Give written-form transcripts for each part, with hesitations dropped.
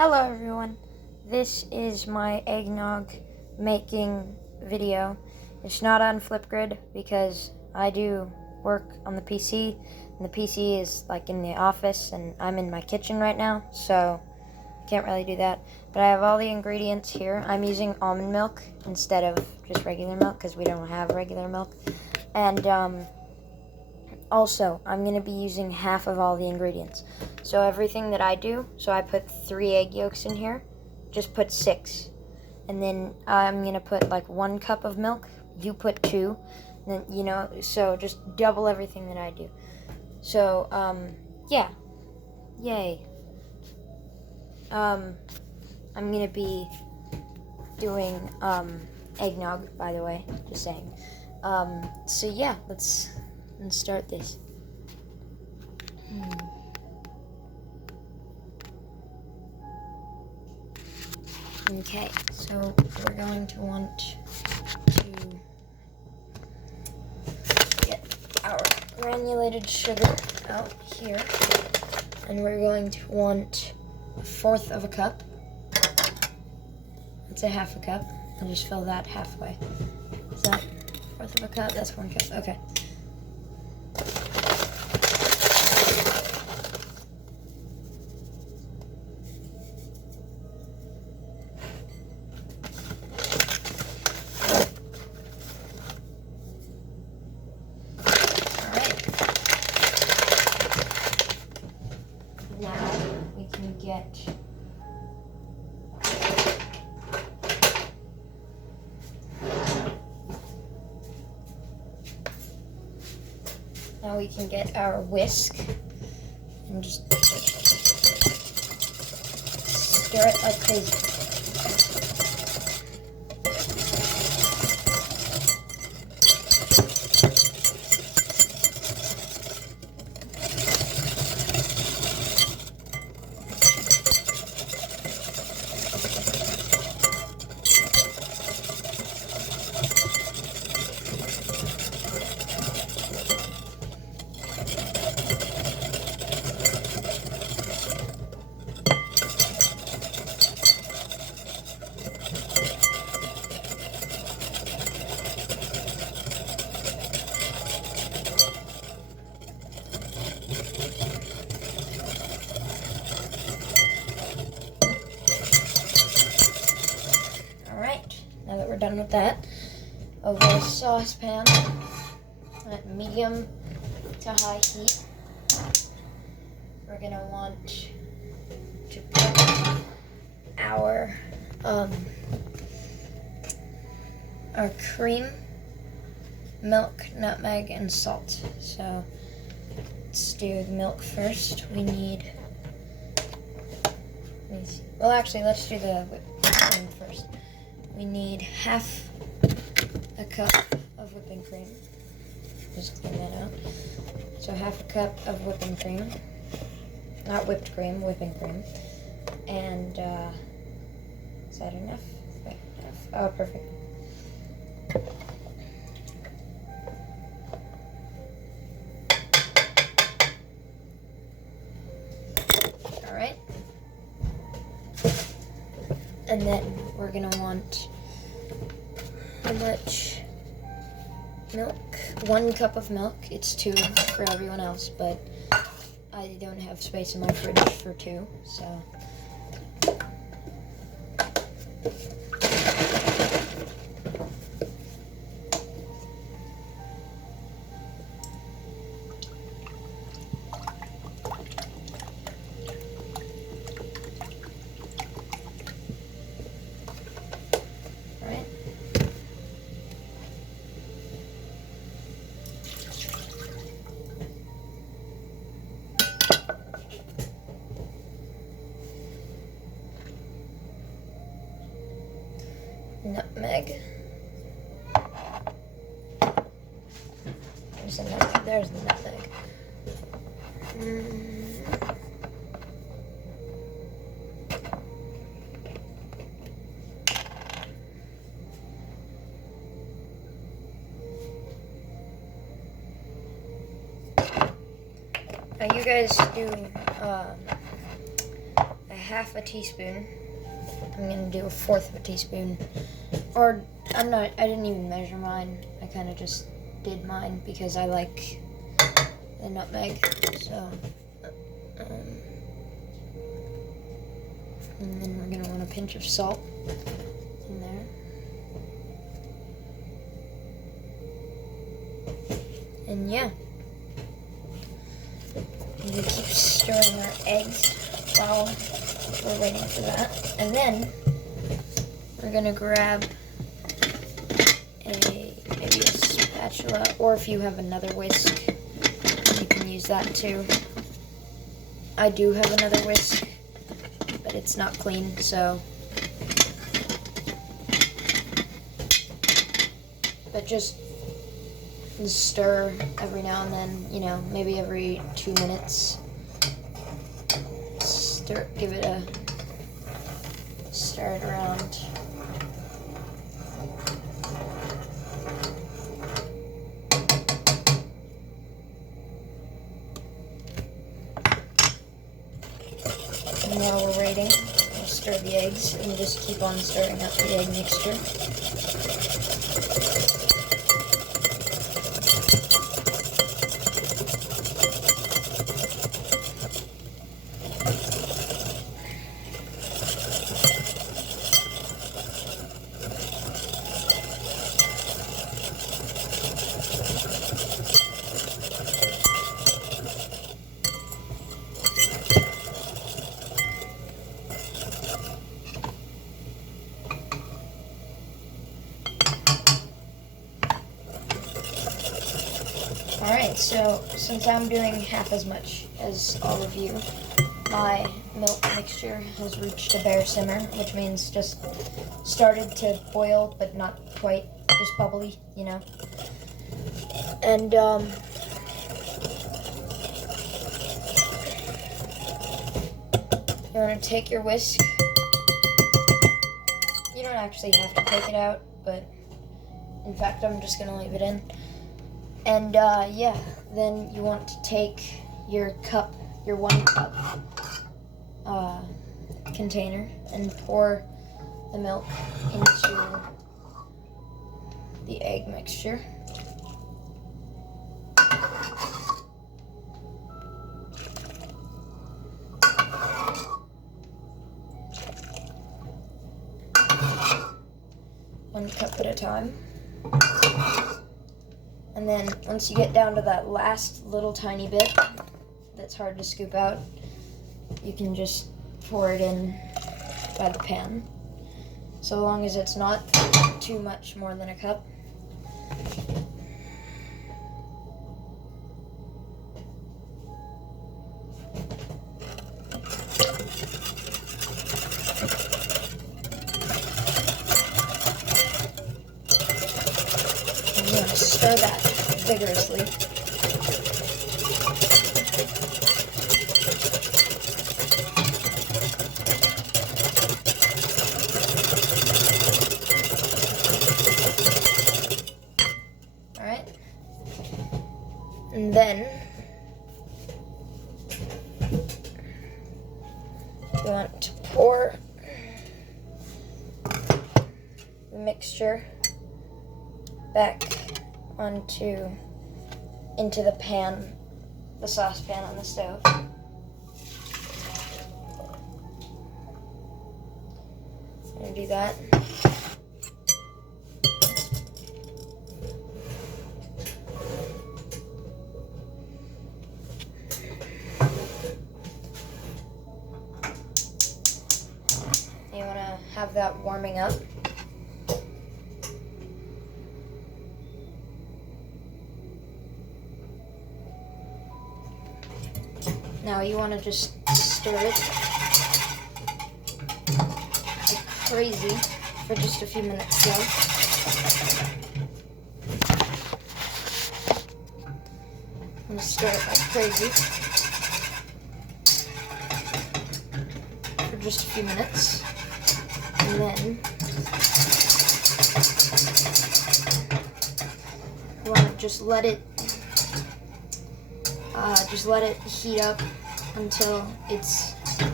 Hello everyone, this is my eggnog making video. It's not on Flipgrid because I do work on the PC, and the PC is like in the office and I'm in my kitchen right now, so I can't really do that. But I have all the ingredients here. I'm using almond milk instead of just regular milk because we don't have regular milk. And also, I'm going to be using half of all the ingredients. So everything that I do, so I put 3 egg yolks in here, just put 6. And then I'm going to put like 1 cup of milk, you put 2. And then, so just double everything that I do. So, yeah. Yay. I'm going to be doing eggnog, by the way, just saying. So yeah, let's start this. Okay, so we're going to want to get our granulated sugar out here, and we're going to want 1/4 of a cup. That's a 1/2 a cup. I'll just fill that halfway. Is that 1/4 of a cup? That's 1 cup. Okay. Now we can get our whisk and just stir it like crazy. Now that we're done with that, over a saucepan at medium to high heat, we're going to want to put our cream, milk, nutmeg, and salt. So let's do the milk first. We need, well actually let's do the whipped cream first. We need 1/2 a cup of whipping cream. Just clean that out. So 1/2 a cup of whipping cream. Not whipped cream, whipping cream. And, is that enough? Wait, enough. Oh, perfect. Alright. And then we're going to want how much milk? 1 cup of milk. It's 2 for everyone else, but I don't have space in my fridge for 2, so. Nutmeg. There's a nutmeg. There's the nutmeg. Now you guys do a half a teaspoon. I'm gonna do a fourth of a teaspoon. Or, I didn't even measure mine. I kind of just did mine because I like the nutmeg. So, and then we're gonna want a pinch of salt in there. And yeah. And we keep stirring our eggs while we're waiting for that. And then we're gonna grab maybe a spatula, or if you have another whisk, you can use that too. I do have another whisk, but it's not clean, so. But just stir every now and then, you know, maybe every 2 minutes. Give it a stir it around. And while we're waiting, we'll stir the eggs and just keep on stirring up the egg mixture. Alright, so since I'm doing half as much as all of you, my milk mixture has reached a bare simmer, which means just started to boil, but not quite, just bubbly, you know. And, you want to take your whisk. You don't actually have to take it out, but in fact, I'm just going to leave it in. And, yeah, then you want to take your cup, your 1 cup container, and pour the milk into the egg mixture. One cup at a time. And then once you get down to that last little tiny bit that's hard to scoop out, you can just pour it in by the pan. So long as it's not too much more than a cup. And you want to stir that vigorously. And then you want to pour the mixture back into the pan, the saucepan on the stove. I'm gonna do that. You want to have that warming up. Now you want to just stir it like crazy for just a few minutes though. I'm going to stir it like crazy for just a few minutes. And then you want to just let it heat up until it's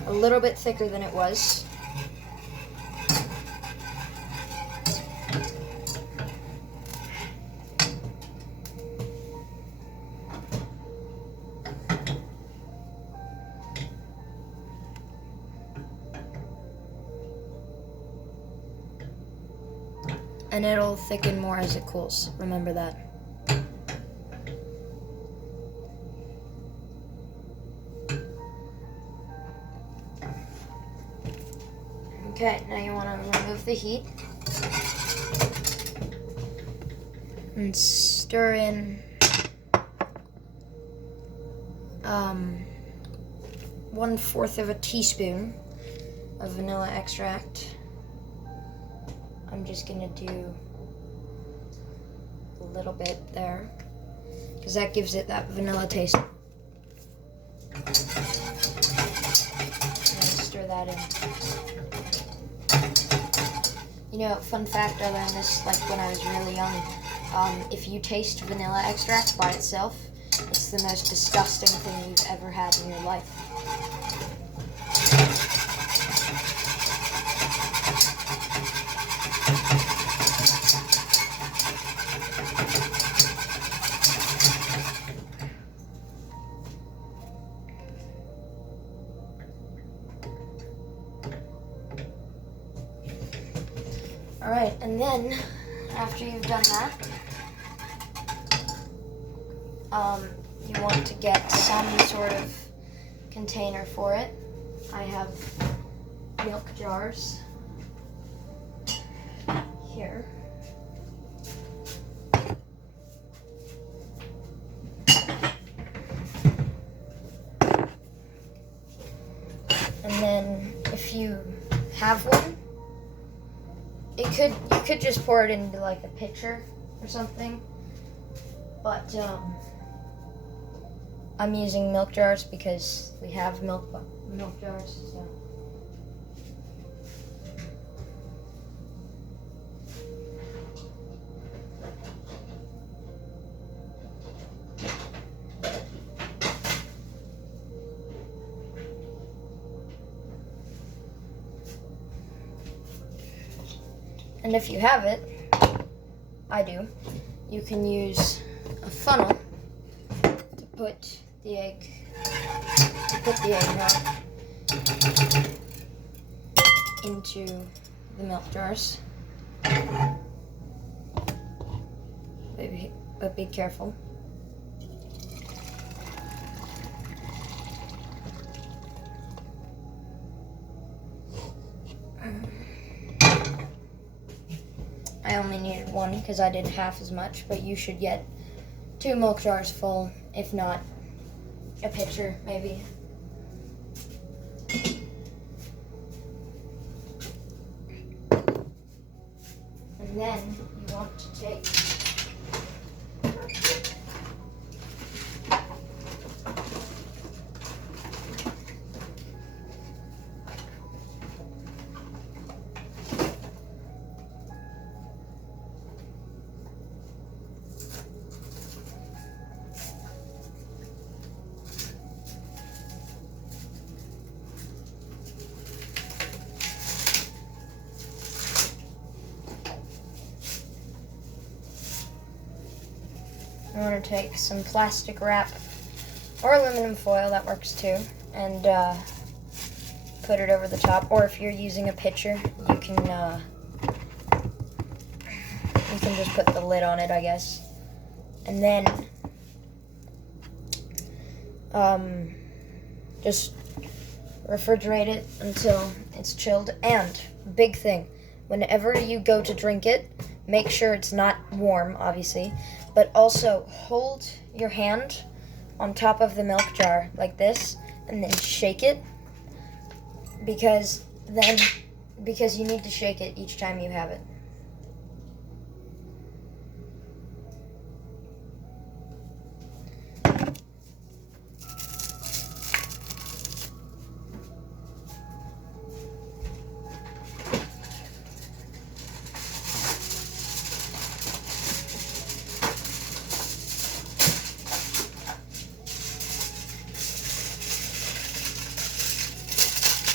a little bit thicker than it was. And it'll thicken more as it cools. Remember that. Okay, now you want to remove the heat and stir in 1/4 of a teaspoon of vanilla extract. I'm just gonna do a little bit there because that gives it that vanilla taste. And stir that in. You know, fun fact, I learned this like when I was really young. If you taste vanilla extract by itself, it's the most disgusting thing you've ever had in your life. Alright, and then after you've done that, you want to get some sort of container for it. I have milk jars here. And then if you have one, you could just pour it into like a pitcher or something, but I'm using milk jars because we have milk jars. So. And if you have it, I do, you can use a funnel to put the egg now into the milk jars. But be careful. I only needed one because I did half as much, but you should get 2 milk jars full, if not a pitcher, maybe. And then you want to take I want to take some plastic wrap or aluminum foil, that works too, and put it over the top. Or if you're using a pitcher, you can just put the lid on it, I guess. And then just refrigerate it until it's chilled. And big thing, whenever you go to drink it, make sure it's not warm, obviously, but also hold your hand on top of the milk jar like this and then shake it because you need to shake it each time you have it.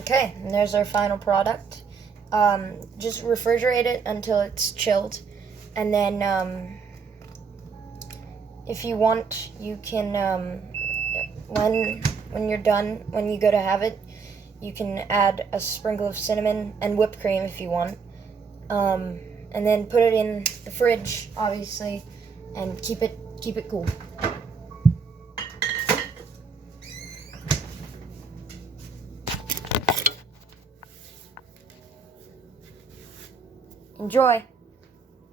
Okay, and there's our final product. Just refrigerate it until it's chilled, and then if you want, you can when you're done, when you go to have it, you can add a sprinkle of cinnamon and whipped cream if you want, and then put it in the fridge, obviously, and keep it cool. Enjoy.